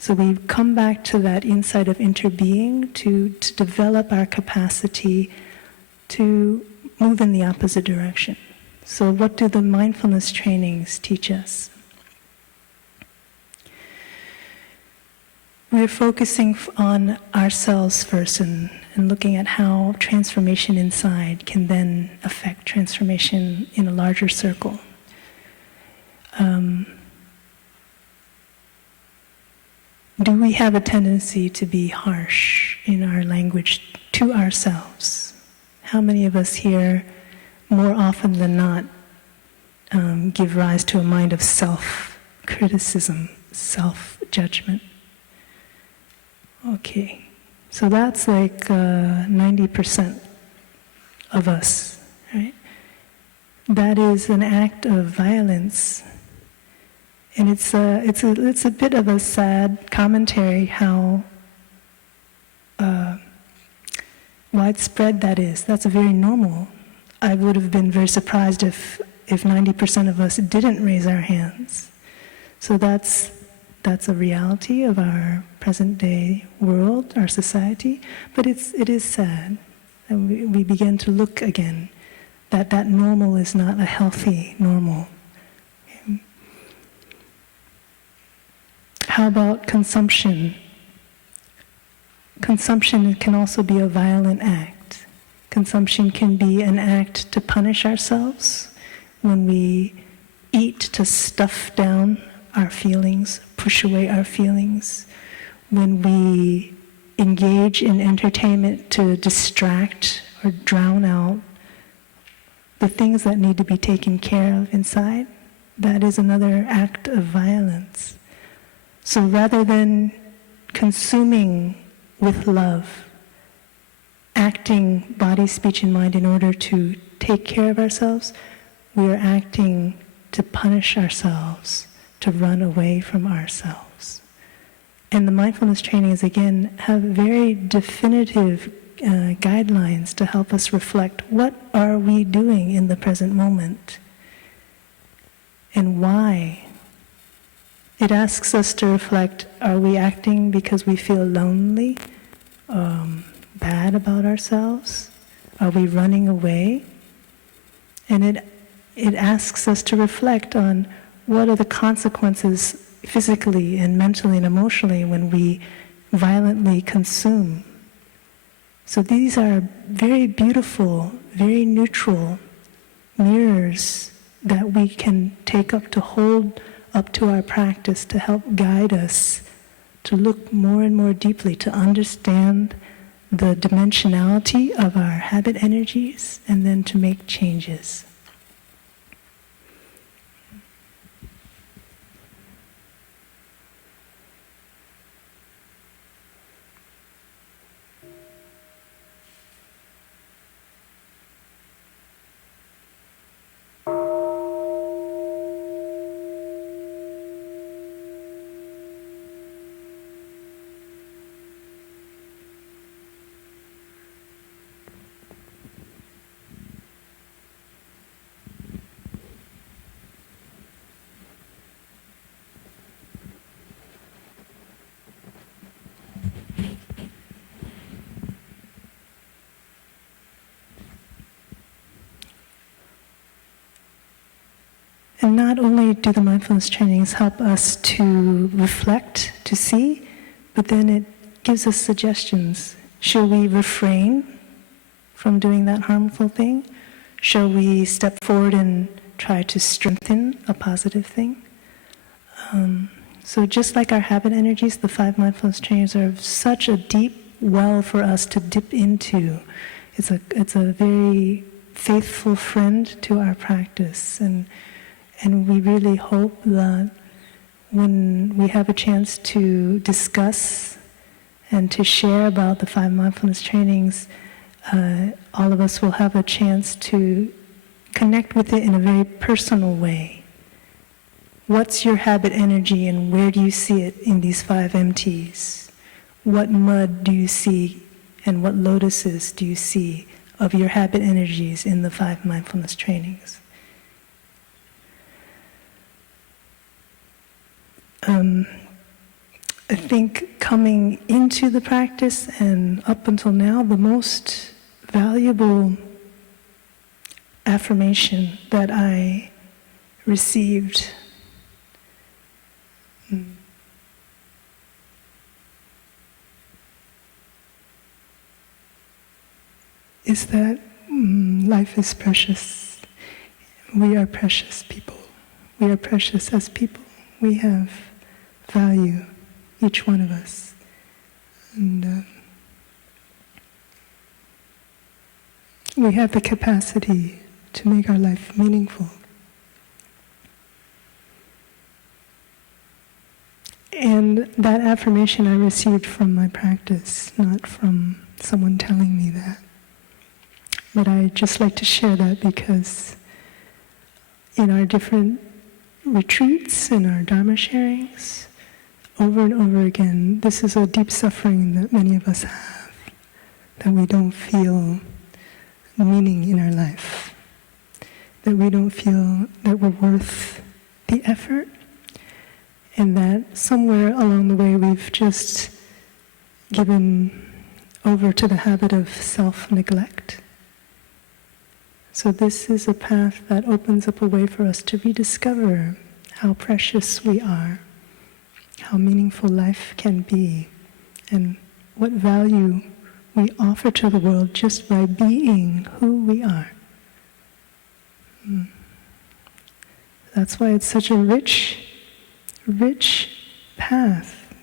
So we come back to that insight of interbeing to develop our capacity to move in the opposite direction. So what do the mindfulness trainings teach us? We're focusing on ourselves first and looking at how transformation inside can then affect transformation in a larger circle. Do we have a tendency to be harsh in our language to ourselves? How many of us here, more often than not, give rise to a mind of self-criticism, self-judgment? Okay, so that's like 90% of us, right? That is an act of violence, and it's a bit of a sad commentary how widespread that is. That's very normal. I would have been very surprised if 90% of us didn't raise our hands. So that's a reality of our present-day world, our society, but it is sad. And we begin to look again that normal is not a healthy normal. Okay. How about consumption? Consumption can also be a violent act. Consumption can be an act to punish ourselves when we eat to stuff down our feelings, push away our feelings, when we engage in entertainment to distract or drown out the things that need to be taken care of inside, that is another act of violence. So rather than consuming with love, acting body, speech, and mind in order to take care of ourselves, we are acting to punish ourselves, to run away from ourselves. And the mindfulness trainings, again, have very definitive guidelines to help us reflect, what are we doing in the present moment? And why? It asks us to reflect, are we acting because we feel lonely, bad about ourselves? Are we running away? And it asks us to reflect on what are the consequences physically and mentally and emotionally when we violently consume. So these are very beautiful, very neutral mirrors that we can take up to hold up to our practice to help guide us to look more and more deeply, to understand the dimensionality of our habit energies, and then to make changes. And not only do the mindfulness trainings help us to reflect, to see, but then it gives us suggestions. Shall we refrain from doing that harmful thing? Shall we step forward and try to strengthen a positive thing? So just like our habit energies, the 5 mindfulness trainings are such a deep well for us to dip into. It's a very faithful friend to our practice, and we really hope that when we have a chance to discuss and to share about the 5 mindfulness trainings, all of us will have a chance to connect with it in a very personal way. What's your habit energy and where do you see it in these 5 MTs? What mud do you see and what lotuses do you see of your habit energies in the 5 mindfulness trainings? I think coming into the practice and up until now, the most valuable affirmation that I received is that life is precious. We are precious people. We are precious as people. We have value, each one of us. And we have the capacity to make our life meaningful. And that affirmation I received from my practice, not from someone telling me that. But I just like to share that because in our different retreats, in our Dharma sharings, over and over again, this is a deep suffering that many of us have, that we don't feel meaning in our life, that we don't feel that we're worth the effort, and that somewhere along the way we've just given over to the habit of self-neglect. So this is a path that opens up a way for us to rediscover how precious we are, how meaningful life can be, and what value we offer to the world just by being who we are. That's why it's such a rich path,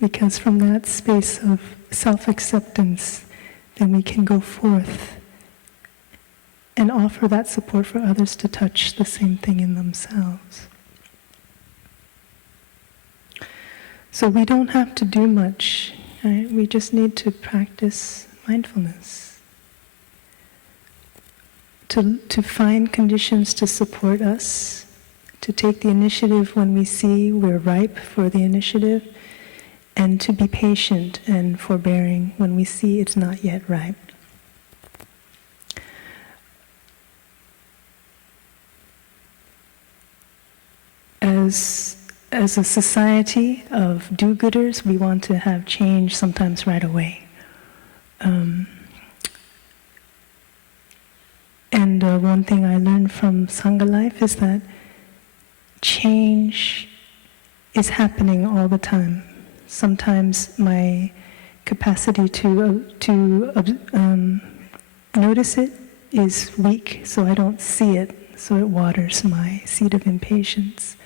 because from that space of self-acceptance, then we can go forth and offer that support for others to touch the same thing in themselves. So we don't have to do much, right? We just need to practice mindfulness. To find conditions to support us, to take the initiative when we see we're ripe for the initiative, and to be patient and forbearing when we see it's not yet ripe. As as a society of do-gooders, we want to have change sometimes right away. And one thing I learned from Sangha life is that change is happening all the time. Sometimes my capacity to notice it is weak, so I don't see it, so it waters my seed of impatience.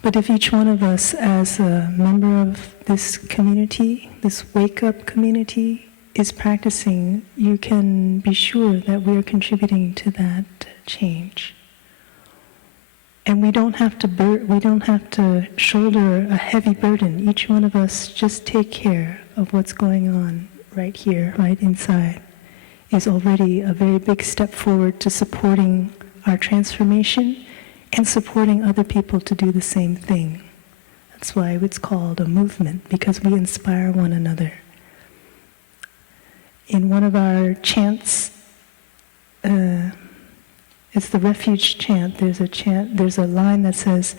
But if each one of us, as a member of this community, this wake-up community, is practicing, you can be sure that we are contributing to that change. And we don't have to shoulder a heavy burden. Each one of us just take care of what's going on right here, right inside, is already a very big step forward to supporting our transformation and supporting other people to do the same thing. That's why it's called a movement, because we inspire one another. In one of our chants, it's the refuge chant. There's a line that says,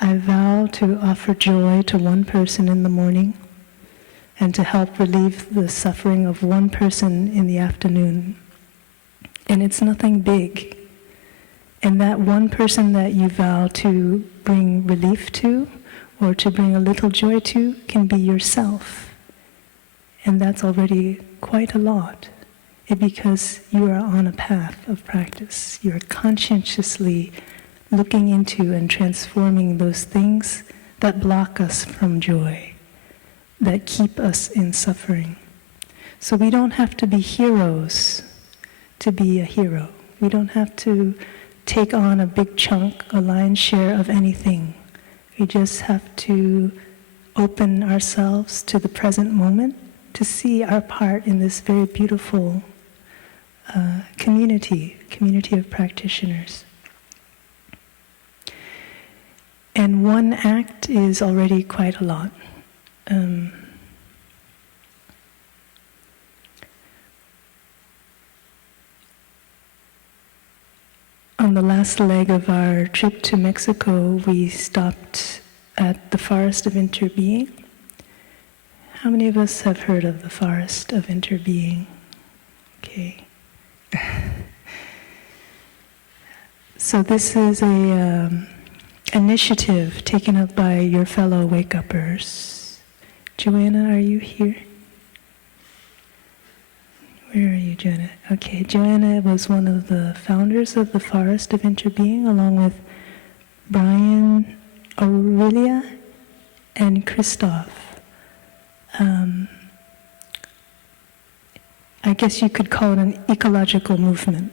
"I vow to offer joy to one person in the morning and to help relieve the suffering of one person in the afternoon." And it's nothing big. And that one person that you vow to bring relief to or to bring a little joy to can be yourself. And that's already quite a lot. Because you are on a path of practice. You are conscientiously looking into and transforming those things that block us from joy, that keep us in suffering. So we don't have to be heroes to be a hero. We don't have to take on a big chunk, a lion's share of anything. We just have to open ourselves to the present moment to see our part in this very beautiful community of practitioners. And one act is already quite a lot. On the last leg of our trip to Mexico, we stopped at the Forest of Interbeing. How many of us have heard of the Forest of Interbeing? Okay. So this is a initiative taken up by your fellow wake-uppers. Joanna, are you here? Where are you, Joanna? Okay, Joanna was one of the founders of the Forest of Interbeing, along with Brian, Aurelia, and Christoph. I guess you could call it an ecological movement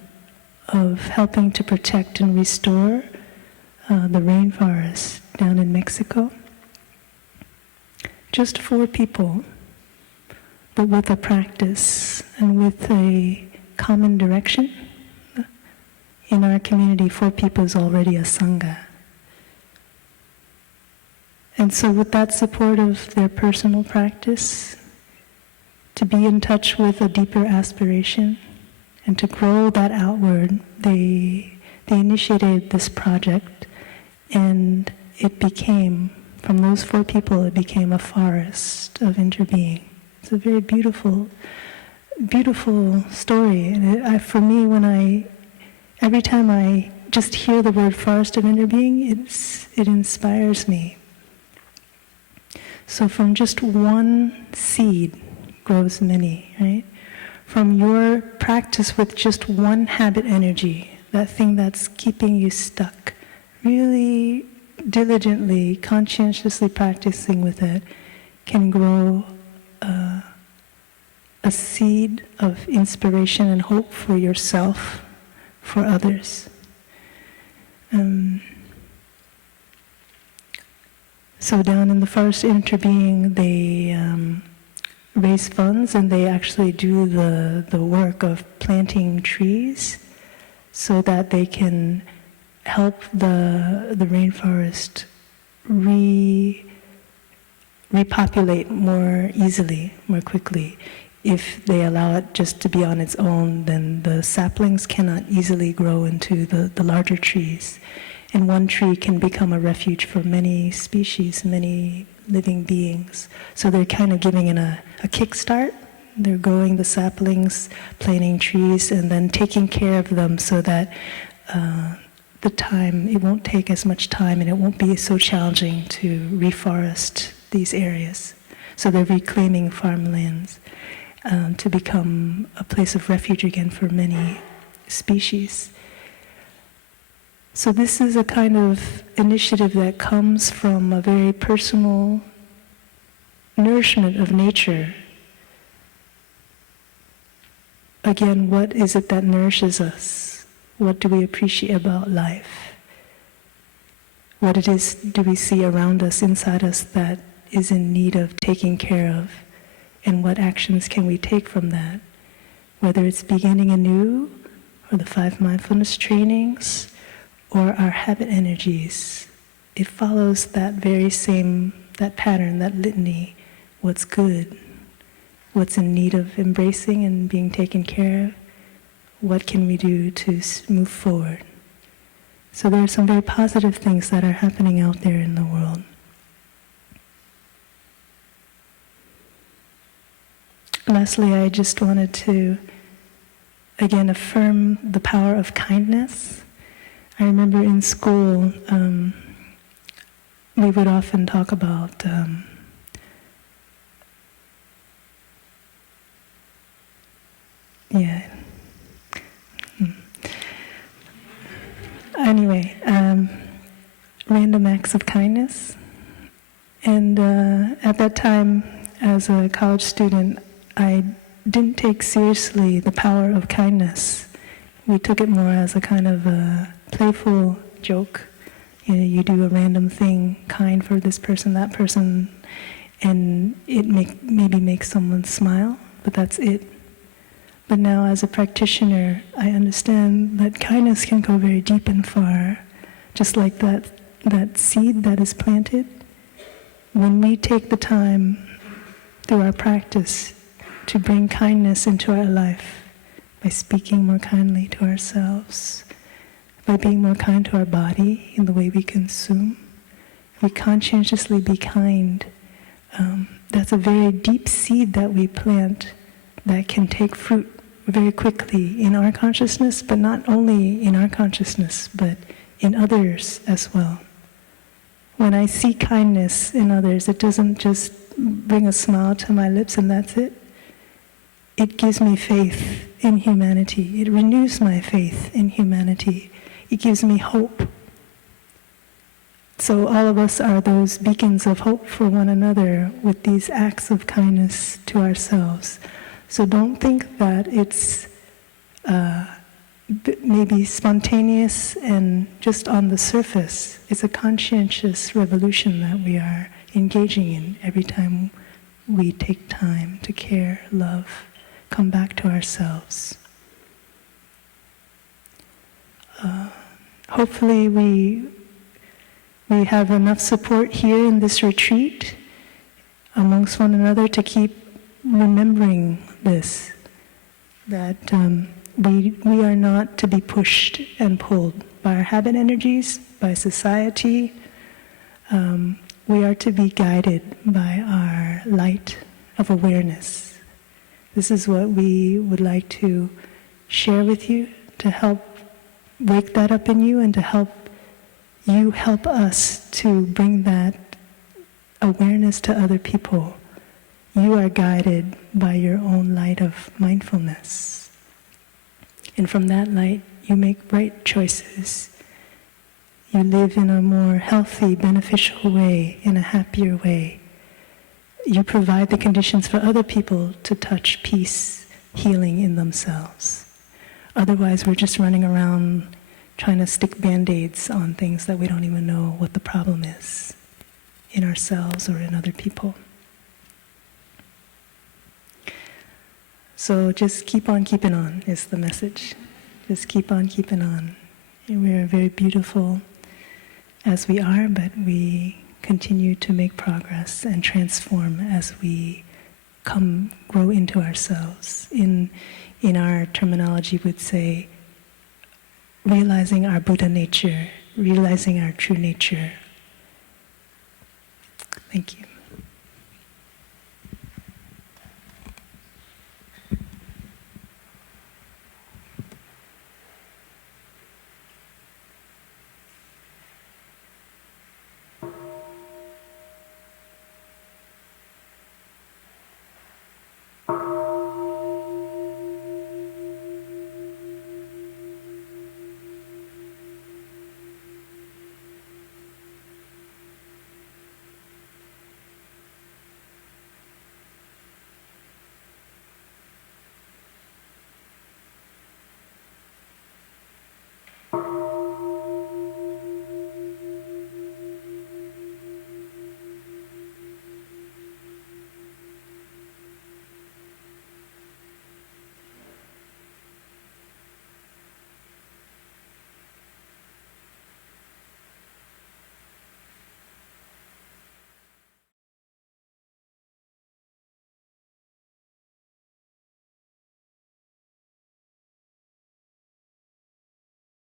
of helping to protect and restore the rainforest down in Mexico. Just 4 people, but with a practice and with a common direction. In our community, 4 people is already a Sangha. And so with that support of their personal practice, to be in touch with a deeper aspiration and to grow that outward, they initiated this project, and it became, from those 4 people, it became a forest of interbeing. It's a very beautiful, beautiful story. And for me, every time I just hear the word forest of interbeing, it inspires me. So from just one seed grows many, right? From your practice with just one habit energy, that thing that's keeping you stuck, really diligently, conscientiously practicing with it, can grow a seed of inspiration and hope for yourself, for others. So down in the Forest Interbeing, they raise funds, and they actually do the work of planting trees so that they can help the rainforest repopulate more easily, more quickly. If they allow it just to be on its own, then the saplings cannot easily grow into the larger trees. And one tree can become a refuge for many species, many living beings. So they're kind of giving it a kickstart. They're growing the saplings, planting trees, and then taking care of them so that it won't take as much time and it won't be so challenging to reforest these areas. So they're reclaiming farmlands to become a place of refuge again for many species. So this is a kind of initiative that comes from a very personal nourishment of nature. Again, what is it that nourishes us? What do we appreciate about life? What it is do we see around us, inside us, that is in need of taking care of? And what actions can we take from that? Whether it's beginning anew, or the 5 mindfulness trainings, or our habit energies, it follows that very same, that pattern, that litany. What's good? What's in need of embracing and being taken care of? What can we do to move forward? So there are some very positive things that are happening out there in the world. Lastly, I just wanted to, again, affirm the power of kindness. I remember in school, we would often talk about Anyway, random acts of kindness. And at that time, as a college student, I didn't take seriously the power of kindness. We took it more as a kind of a playful joke. You know, you do a random thing, kind for this person, that person, and it maybe makes someone smile, but that's it. But now as a practitioner, I understand that kindness can go very deep and far, just like that seed that is planted. When we take the time through our practice to bring kindness into our life, by speaking more kindly to ourselves, by being more kind to our body in the way we consume, we conscientiously be kind. That's a very deep seed that we plant that can take fruit very quickly in our consciousness, but not only in our consciousness, but in others as well. When I see kindness in others, it doesn't just bring a smile to my lips and that's it. It gives me faith in humanity. It renews my faith in humanity. It gives me hope. So all of us are those beacons of hope for one another with these acts of kindness to ourselves. So don't think that it's maybe spontaneous and just on the surface. It's a conscientious revolution that we are engaging in every time we take time to care, love, come back to ourselves. Hopefully we have enough support here in this retreat amongst one another to keep remembering this, that we are not to be pushed and pulled by our habit energies, by society. We are to be guided by our light of awareness. This is what we would like to share with you, to help wake that up in you and to help you help us to bring that awareness to other people. You are guided by your own light of mindfulness. And from that light, you make right choices. You live in a more healthy, beneficial way, in a happier way. You provide the conditions for other people to touch peace, healing in themselves. Otherwise, we're just running around trying to stick Band-Aids on things that we don't even know what the problem is in ourselves or in other people. So just keep on keeping on is the message. Just keep on keeping on. We are very beautiful as we are, but we continue to make progress and transform as we grow into ourselves. In our terminology, we'd say realizing our Buddha nature realizing our true nature. Thank you.